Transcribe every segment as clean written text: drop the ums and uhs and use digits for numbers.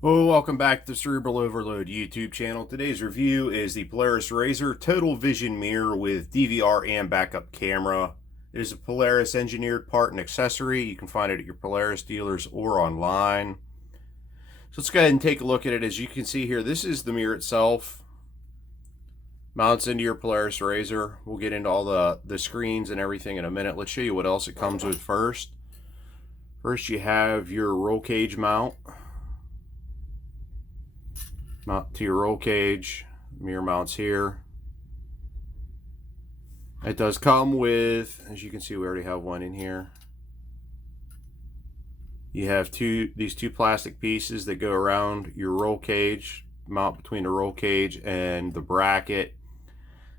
Oh, welcome back to the Cerebral Overload YouTube channel. Today's review is the Polaris RZR Total Vision Mirror with DVR and backup camera. It is a Polaris engineered part and accessory. You can find it at your Polaris dealers or online. So let's go ahead and take a look at it. As you can see here, this is the mirror itself. Mounts into your Polaris RZR. We'll get into all the screens and everything in a minute. Let's show you what else it comes with first. First, you have your roll cage mount. Mount to your roll cage, mirror mounts here. It does come with, as you can see, we already have one in here. You have these two plastic pieces that go around your roll cage, mount between the roll cage and the bracket.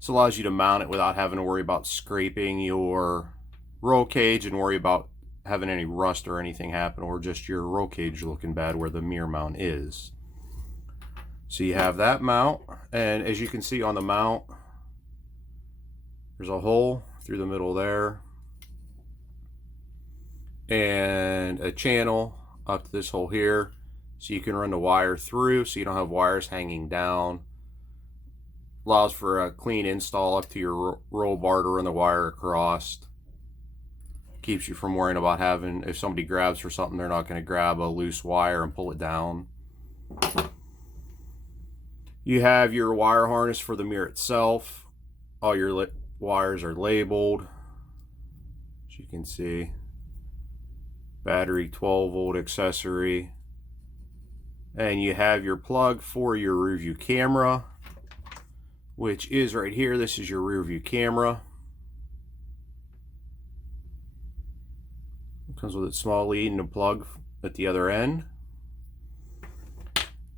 This allows you to mount it without having to worry about scraping your roll cage and worry about having any rust or anything happen, or just your roll cage looking bad where the mirror mount is. So you have that mount, and as you can see on the mount, there's a hole through the middle there and a channel up to this hole here, so you can run the wire through so you don't have wires hanging down. Allows for a clean install up to your roll bar to run the wire across. Keeps you from worrying about having, if somebody grabs for something, they're not going to grab a loose wire and pull it down. You have your wire harness for the mirror itself. All your wires are labeled, as you can see. Battery 12-volt accessory. And you have your plug for your rear view camera, which is right here. This is your rear view camera. It comes with a small lead and a plug at the other end.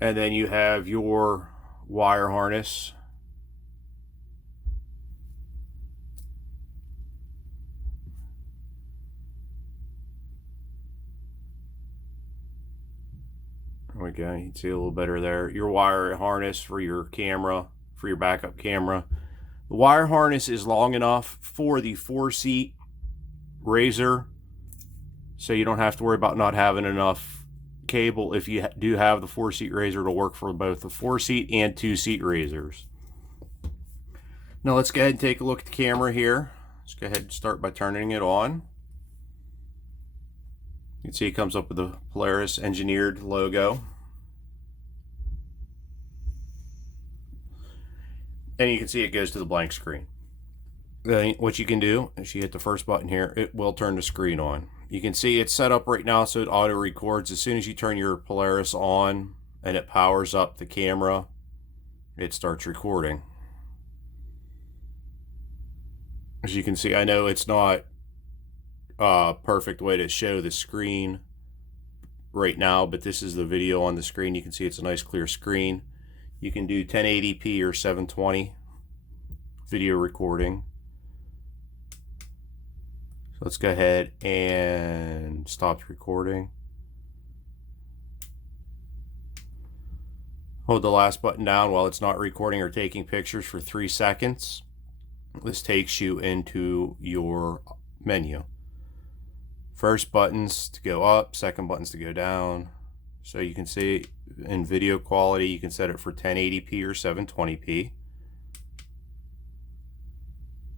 And then you have your wire harness. There we go. You can see a little better there. Your wire harness for your camera, for your backup camera. The wire harness is long enough for the 4-seat RZR, so you don't have to worry about not having enough cable if you do have the 4-seat RZR to work for both the 4-seat and 2-seat RZRs. Now let's go ahead and take a look at the camera here. Let's go ahead and start by turning it on. You can see it comes up with the Polaris engineered logo. And you can see it goes to the blank screen. Then what you can do is you hit the first button here, it will turn the screen on. You can see it's set up right now so it auto records. As soon as you turn your Polaris on and it powers up the camera, it starts recording. As you can see, I know it's not a perfect way to show the screen right now, but this is the video on the screen. You can see it's a nice clear screen. You can do 1080p or 720 video recording. So let's go ahead and stop the recording. Hold the last button down while it's not recording or taking pictures for 3 seconds. This takes you into your menu. First button's to go up, second button's to go down. So you can see in video quality, you can set it for 1080p or 720p.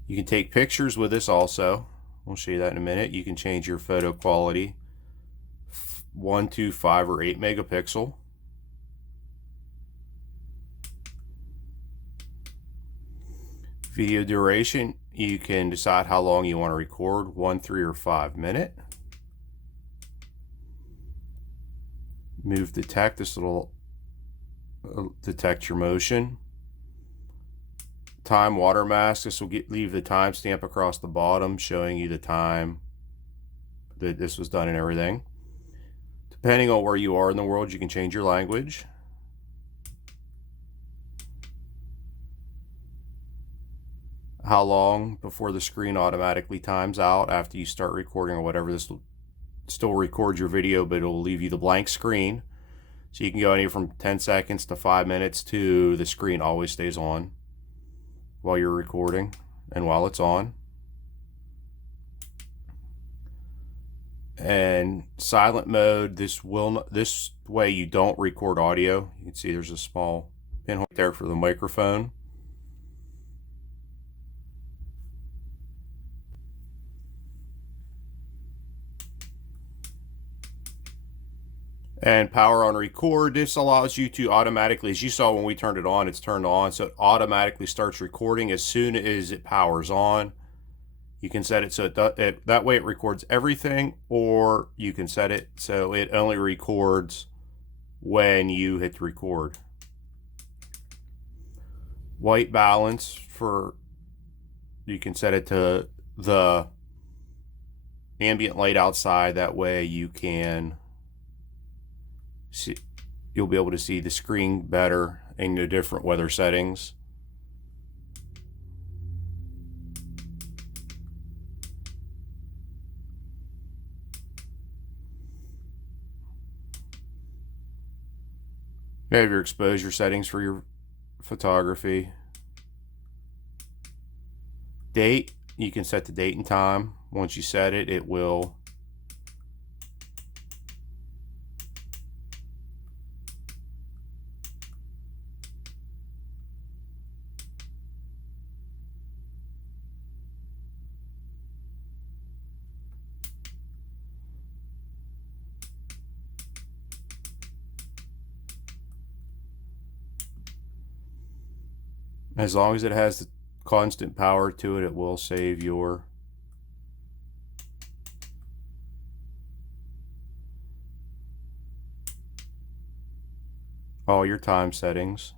You can take pictures with this also. We'll show you that in a minute. You can change your photo quality 1, 2, 5, or 8 megapixel. Video duration, you can decide how long you want to record, 1, 3, or 5 minute. Move detect, this little detect your motion. Time water mask, this will leave the timestamp across the bottom showing you the time that this was done and everything. Depending on where you are in the world, you can change your language. How long before the screen automatically times out after you start recording or whatever. This will still record your video, but it will leave you the blank screen. So you can go anywhere from 10 seconds to 5 minutes to the screen always stays on while you're recording and while it's on. And silent mode, this way you don't record audio. You can see there's a small pinhole there for the microphone. And power on record, this allows you to automatically, as you saw when we turned it on, it's turned on, so it automatically starts recording as soon as it powers on. You can set it so that way it records everything, or you can set it so it only records when you hit record. White balance, you can set it to the ambient light outside, that way you can see, you'll be able to see the screen better in the different weather settings. You have your exposure settings for your photography. Date, you can set the date and time. Once you set it, it will as long as it has the constant power to it, it will save all your time settings.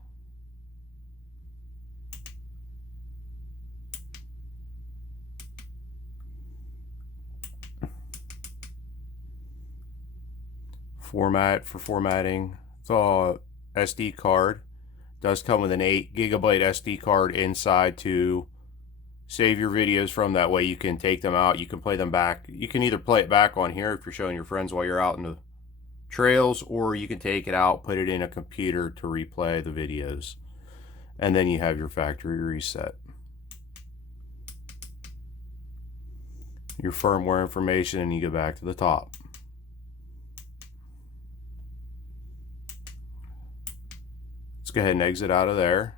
Format for formatting. The SD card does come with an 8GB SD card inside to save your videos from. That way you can take them out, you can play them back. You can either play it back on here if you're showing your friends while you're out in the trails, or you can take it out, put it in a computer to replay the videos, and then you have your factory reset. Your firmware information, and you go back to the top. Let's go ahead and exit out of there.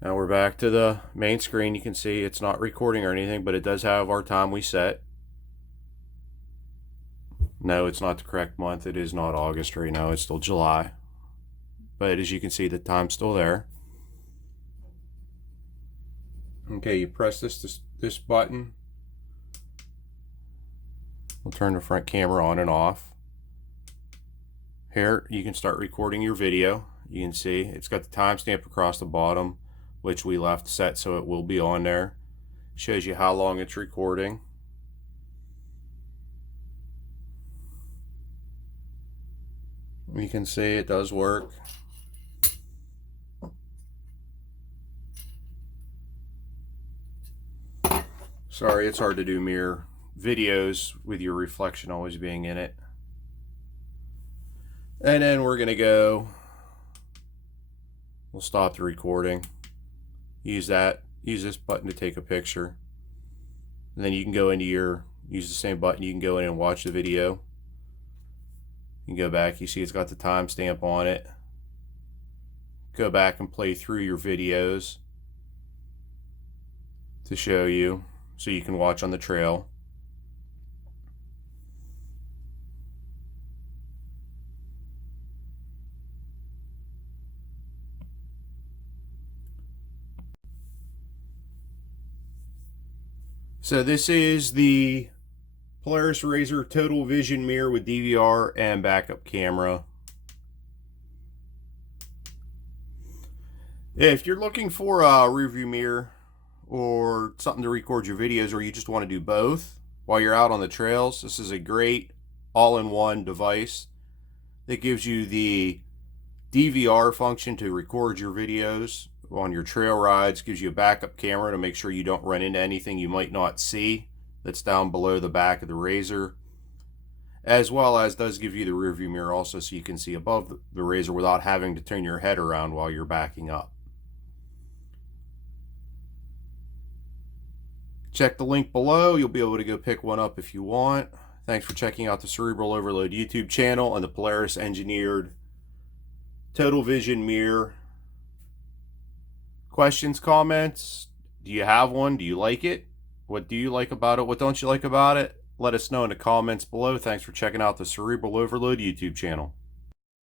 Now we're back to the main screen. You can see it's not recording or anything, but it does have our time we set. No, it's not the correct month. It is not August right now. It's still July. But as you can see, the time's still there. Okay, you press this button. We'll turn the front camera on and off. Here, you can start recording your video. You can see it's got the timestamp across the bottom, which we left set so it will be on there. Shows you how long it's recording. You can see it does work. Sorry, it's hard to do mirror videos with your reflection always being in it. And then we're going to go, we'll stop the recording. Use this button to take a picture. And then you can go into use the same button, you can go in and watch the video. You can go back, you see it's got the timestamp on it. Go back and play through your videos to show you, so you can watch on the trail. So this is the Polaris RZR Total Vision mirror with DVR and backup camera. If you're looking for a rear view mirror or something to record your videos, or you just want to do both while you're out on the trails, this is a great all-in-one device that gives you the DVR function to record your videos on your trail rides, gives you a backup camera to make sure you don't run into anything you might not see that's down below the back of the RZR, as well as does give you the rear view mirror also, so you can see above the RZR without having to turn your head around while you're backing up. Check the link below. You'll be able to go pick one up if you want. Thanks for checking out the Cerebral Overload YouTube channel and the Polaris engineered Total Vision mirror. Questions, comments? Do you have one? Do you like it? What do you like about it? What don't you like about it? Let us know in the comments below. Thanks for checking out the Cerebral Overload YouTube channel.